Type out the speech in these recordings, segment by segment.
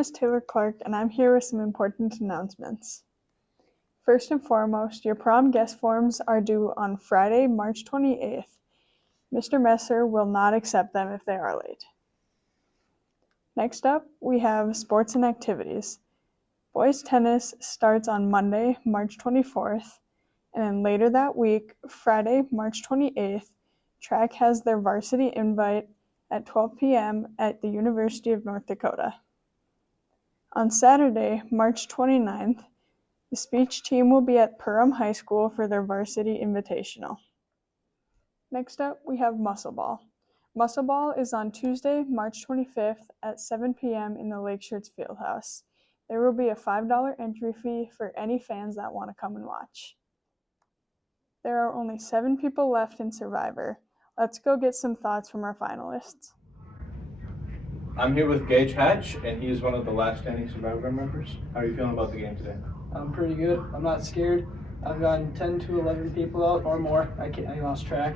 is Taylor Clark, and I'm here with some important announcements. First and foremost, your prom guest forms are due on Friday, March 28th. Mr. Messer will not accept them if they are late. Next up, we have sports and activities. Boys tennis starts on Monday, March 24th, and then later that week, Friday, March 28th, track has their varsity invite at 12 p.m. at the University of North Dakota. On Saturday, March 29th, the speech team will be at Perham High School for their varsity invitational. Next up, we have Muscle Ball. Muscle Ball is on Tuesday, March 25th at 7 p.m. in the Lake Shirts Fieldhouse. There will be a $5 entry fee for any fans that want to come and watch. There are only 7 people left in Survivor. Let's go get some thoughts from our finalists. I'm here with Gage Hatch, and he's one of the last standing Survivor members. How are you feeling about the game today? I'm pretty good. I'm not scared. I've gotten 10 to 11 people out or more. I lost track.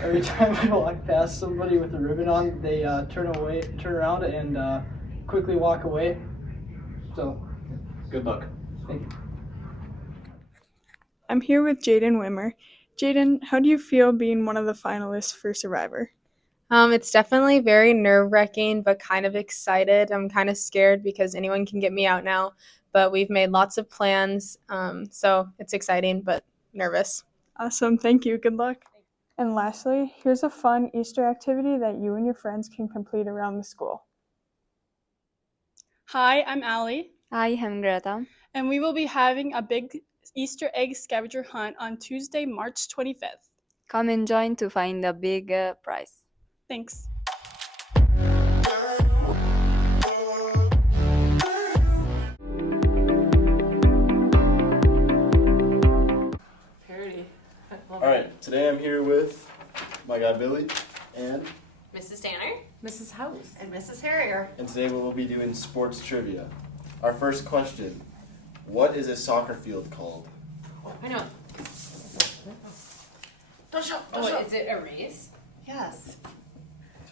Every time I walk past somebody with a ribbon on, they turn around, and quickly walk away. So, good luck. Thank you. I'm here with Jaden Wimmer. Jaden, how do you feel being one of the finalists for Survivor? It's definitely very nerve-wracking, but kind of excited. I'm kind of scared because anyone can get me out now, but we've made lots of plans, so it's exciting, but nervous. Awesome, thank you, good luck. And lastly, here's a fun Easter activity that you and your friends can complete around the school. Hi, I'm Allie. Hi, I'm Greta. And we will be having a big Easter egg scavenger hunt on Tuesday, March 25th. Come and join to find a big prize. Thanks. Alright, today I'm here with my guy Billy and Mrs. Tanner, Mrs. House, and Mrs. Harrier. and today we will be doing sports trivia. Our first question, what is a soccer field called? I know. Don't show. Is it a race? Yes.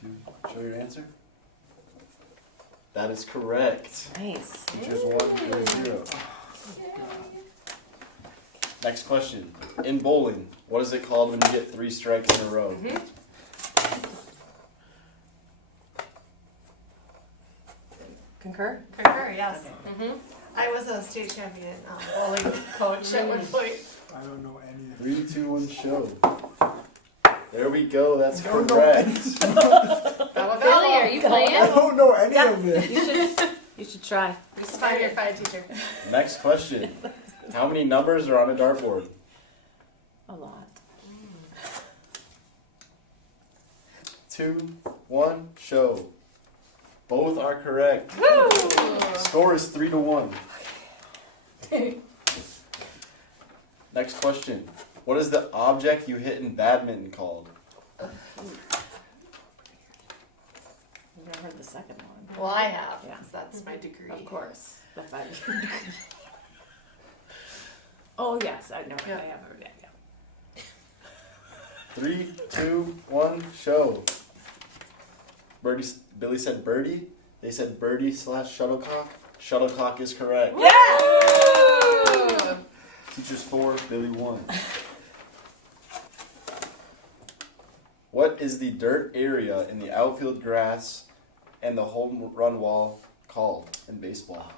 To show your answer? That is correct. Nice. Teachers 1, yours 0. Next question. In bowling, what is it called when you get 3 strikes in a row? Concur? Concur, yes. Okay. I was a state champion bowling coach at one point. I don't know any of 3, 2, 1, show. There we go, that's correct. Billy, are you playing? I don't know any of it. You should try. Just find your five teacher. Next question. How many numbers are on a dartboard? A lot. 2, 1, show. Both are correct. Woo! Score is 3 to 1. Next question. What is the object you hit in badminton called? I've never heard the second one. Well, I have, Yeah. because that's my degree. Of course. The five. Oh yes, I know. Yeah. I have heard that. Yeah. 3, 2, 1, show. Billy said birdie. They said birdie / shuttlecock. Shuttlecock is correct. Yeah! Teachers 4, Billy 1. What is the dirt area in the outfield grass and the home run wall called in baseball?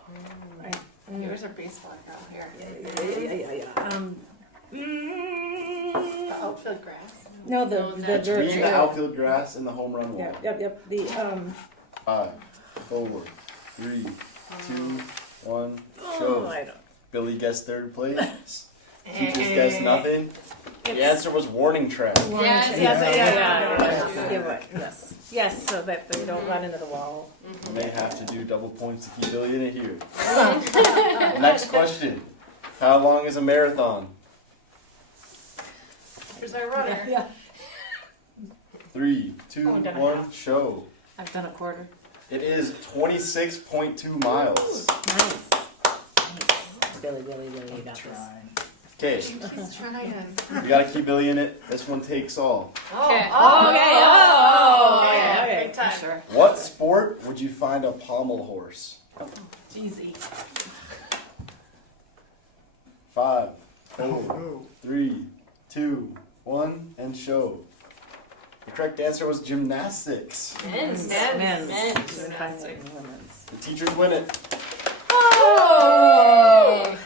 Yours are baseball girl here. Yeah. The outfield grass. No, the dirt. Between the outfield grass and the home run wall. Yep. The 5, 4, 3, 2, 1, Oh, show. I don't. Billy guessed third place. Teachers guessed nothing. The answer was warning track. Yes. Yes, so that they don't run into the wall. You may have to do double points to keep Billy in it here. Next question. How long is a marathon? Here's our runner. Yeah. 3, 2, I've done a 1, half. show. I've done a quarter. It is 26.2 miles. Nice. Billy, you got this. Okay, He's trying. we gotta keep Billy in it. This one takes all. Okay. Okay. Yeah, Okay. big time. Sure. What sport would you find a pommel horse? Easy. 5, 4, 3, 2, 1, and show. The correct answer was gymnastics. Men's. Gymnastics. The teachers win it. Oh!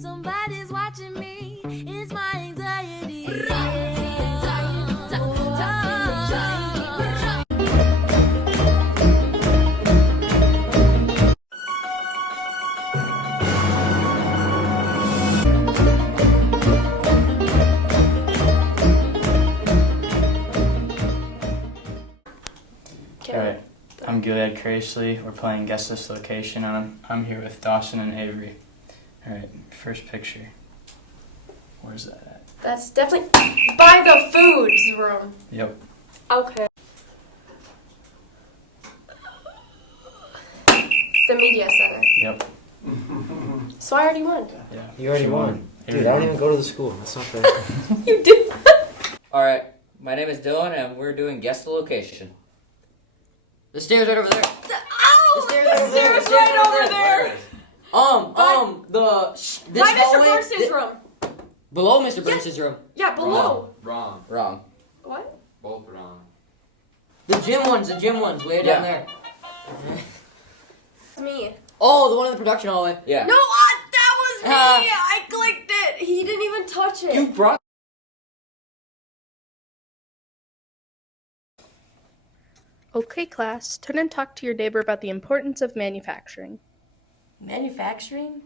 Somebody's watching me. It's my anxiety. Alright, I'm Gilead Craisley. We're playing Guess This Location, and I'm here with Dawson and Avery. Alright, first picture. Where's that at? That's definitely by the foods room. Yep. Okay. The media center. Yep. So I already won. Yeah. You already won. Dude, I don't even go to the school. That's not fair. You did. Alright, my name is Dylan, and we're doing Guess the Location. The stairs right over there. The stairs right over there. This By Mr. hallway. Burns' room. Below Mr. Burns' room. Yeah, below. Wrong. What? Both wrong. The gym ones, way down there. It's me. Oh, the one in the production hallway. Yeah. No, that was me. I clicked it. He didn't even touch it. You brought. Okay, class, turn and talk to your neighbor about the importance of manufacturing. Manufacturing?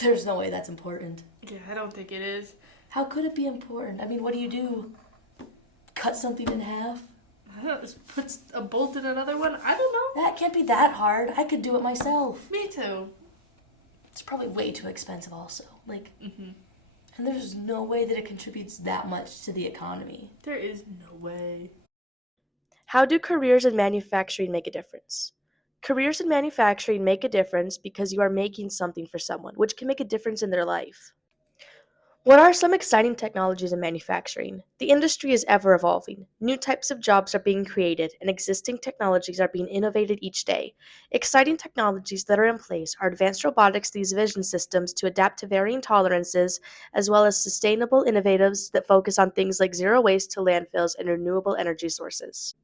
There's no way that's important. Yeah, I don't think it is. How could it be important? I mean, what do? Cut something in half? I don't know, just put a bolt in another one. I don't know. That can't be that hard. I could do it myself. Me too. It's probably way too expensive also. And there's no way that it contributes that much to the economy. There is no way. How do careers in manufacturing make a difference? Careers in manufacturing make a difference because you are making something for someone, which can make a difference in their life. What are some exciting technologies in manufacturing? The industry is ever evolving. New types of jobs are being created, and existing technologies are being innovated each day. Exciting technologies that are in place are advanced robotics that use vision systems to adapt to varying tolerances, as well as sustainable innovatives that focus on things like zero waste to landfills and renewable energy sources.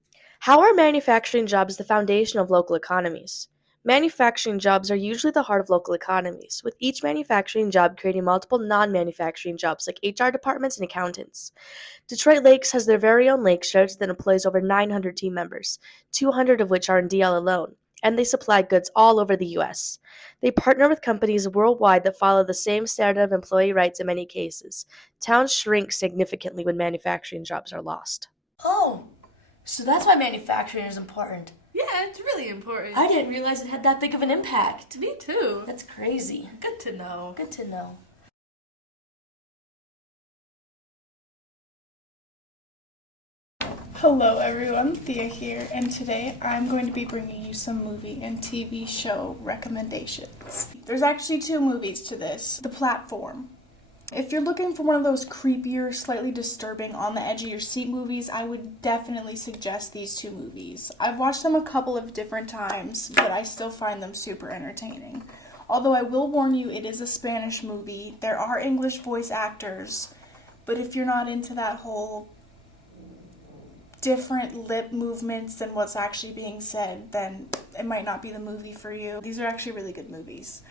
How are manufacturing jobs the foundation of local economies? Manufacturing jobs are usually the heart of local economies, with each manufacturing job creating multiple non-manufacturing jobs like HR departments and accountants. Detroit Lakes has their very own lake sheds that employs over 900 team members, 200 of which are in DL alone, and they supply goods all over the U.S. They partner with companies worldwide that follow the same standard of employee rights in many cases. Towns shrink significantly when manufacturing jobs are lost. Oh, so that's why manufacturing is important. Yeah, it's really important. I didn't realize it had that big of an impact. Me too. That's crazy. Good to know. Good to know. Hello everyone, Thea here, and today I'm going to be bringing you some movie and TV show recommendations. There's actually 2 movies to this. The Platform. If you're looking for one of those creepier, slightly disturbing, on the edge of your seat movies, I would definitely suggest these 2 movies. I've watched them a couple of different times, but I still find them super entertaining. Although I will warn you, it is a Spanish movie. There are English voice actors, but if you're not into that whole different lip movements than what's actually being said, then it might not be the movie for you. These are actually really good movies.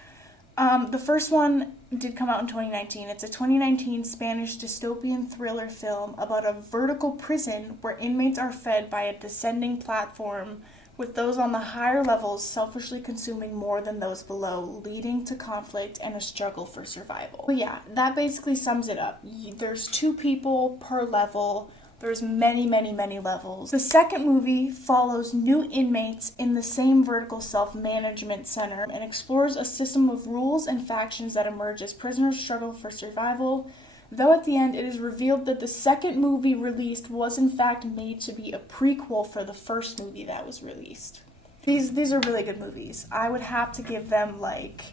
The first one did come out in 2019. It's a 2019 Spanish dystopian thriller film about a vertical prison where inmates are fed by a descending platform, with those on the higher levels selfishly consuming more than those below, leading to conflict and a struggle for survival. But yeah, that basically sums it up. There's 2 people per level. There's many levels. The second movie follows new inmates in the same vertical self-management center and explores a system of rules and factions that emerge as prisoners struggle for survival, though at the end it is revealed that the second movie released was in fact made to be a prequel for the first movie that was released. These are really good movies. I would have to give them like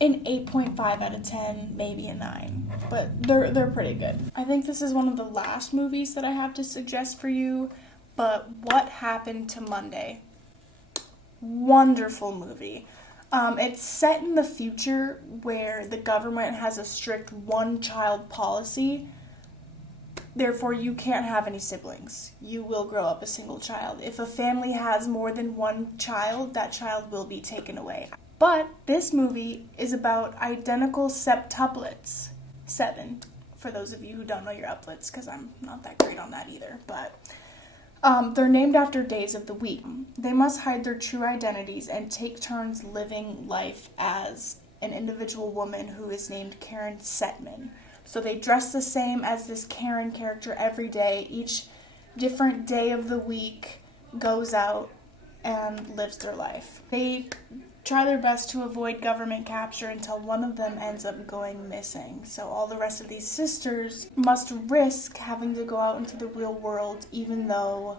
an 8.5 out of 10, maybe a 9, but they're pretty good. I think this is one of the last movies that I have to suggest for you, but What Happened to Monday? Wonderful movie. It's set in the future where the government has a strict one-child policy. Therefore, you can't have any siblings. You will grow up a single child. If a family has more than one child, that child will be taken away. But this movie is about identical septuplets. 7, for those of you who don't know your uplets, because I'm not that great on that either. But they're named after days of the week. They must hide their true identities and take turns living life as an individual woman who is named Karen Setman. So they dress the same as this Karen character every day. Each different day of the week goes out and lives their life. They try their best to avoid government capture until one of them ends up going missing. So all the rest of these sisters must risk having to go out into the real world, even though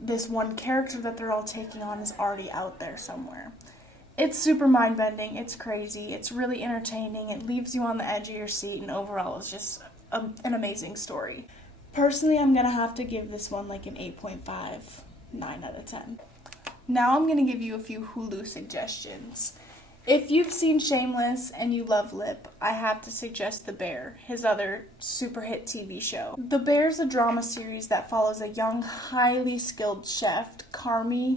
this one character that they're all taking on is already out there somewhere. It's super mind-bending, it's crazy, it's really entertaining, it leaves you on the edge of your seat, and overall it's just an amazing story. Personally, I'm gonna have to give this one like an 8.5, 9 out of 10. Now I'm going to give you a few Hulu suggestions. If you've seen Shameless and you love Lip, I have to suggest The Bear, his other super hit TV show. The Bear's a drama series that follows a young, highly skilled chef, Carmi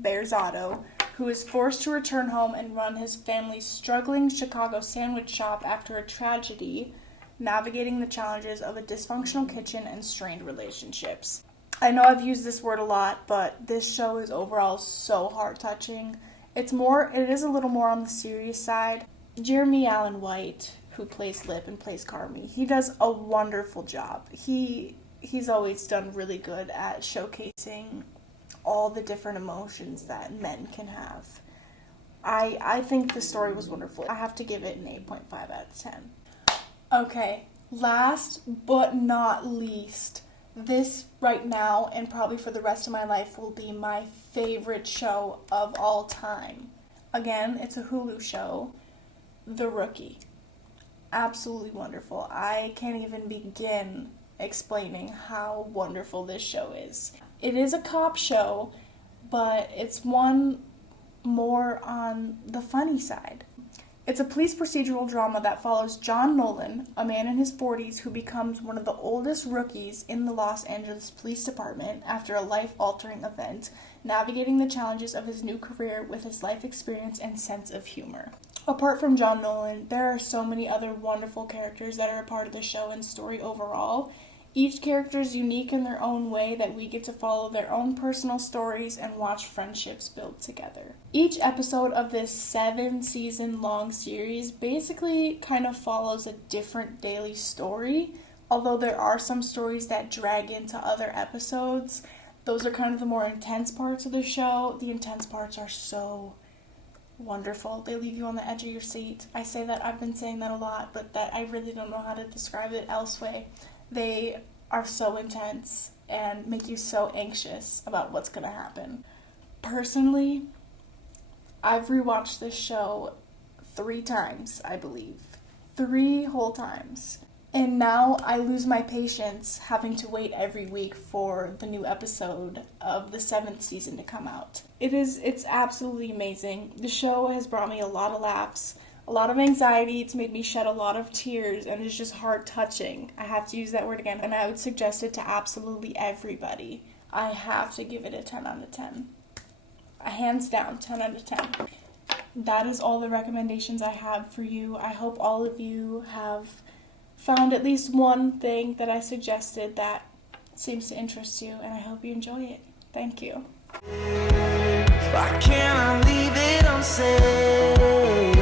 Bearzotto, who is forced to return home and run his family's struggling Chicago sandwich shop after a tragedy, navigating the challenges of a dysfunctional kitchen and strained relationships. I know I've used this word a lot, but this show is overall so heart-touching. It is a little more on the serious side. Jeremy Allen White, who plays Lip and plays Carmi, he does a wonderful job. He's always done really good at showcasing all the different emotions that men can have. I think the story was wonderful. I have to give it an 8.5 out of 10. Okay, last but not least, This right now and probably for the rest of my life will be my favorite show of all time. Again, it's a Hulu show, The Rookie. Absolutely wonderful. I can't even begin explaining how wonderful this show is. It is a cop show, but it's one more on the funny side. It's a police procedural drama that follows John Nolan, a man in his 40s who becomes one of the oldest rookies in the Los Angeles Police Department after a life-altering event, navigating the challenges of his new career with his life experience and sense of humor. Apart from John Nolan, there are so many other wonderful characters that are a part of the show and story overall. Each character is unique in their own way that we get to follow their own personal stories and watch friendships build together. Each episode of this 7-season long series basically kind of follows a different daily story, although there are some stories that drag into other episodes. Those are kind of the more intense parts of the show. The intense parts are so wonderful. They leave you on the edge of your seat. I say that, I've been saying that a lot, but that I really don't know how to describe it elsewhere. They are so intense and make you so anxious about what's going to happen. Personally, I've rewatched this show 3 times, I believe. 3 whole times. And now I lose my patience having to wait every week for the new episode of the 7th season to come out. It's absolutely amazing. The show has brought me a lot of laughs, a lot of anxiety. It's made me shed a lot of tears, and it's just heart-touching. I have to use that word again, and I would suggest it to absolutely everybody. I have to give it a 10 out of 10. A hands down, 10 out of 10. That is all the recommendations I have for you. I hope all of you have found at least one thing that I suggested that seems to interest you, and I hope you enjoy it. Thank you. Why can't I leave it unsaid?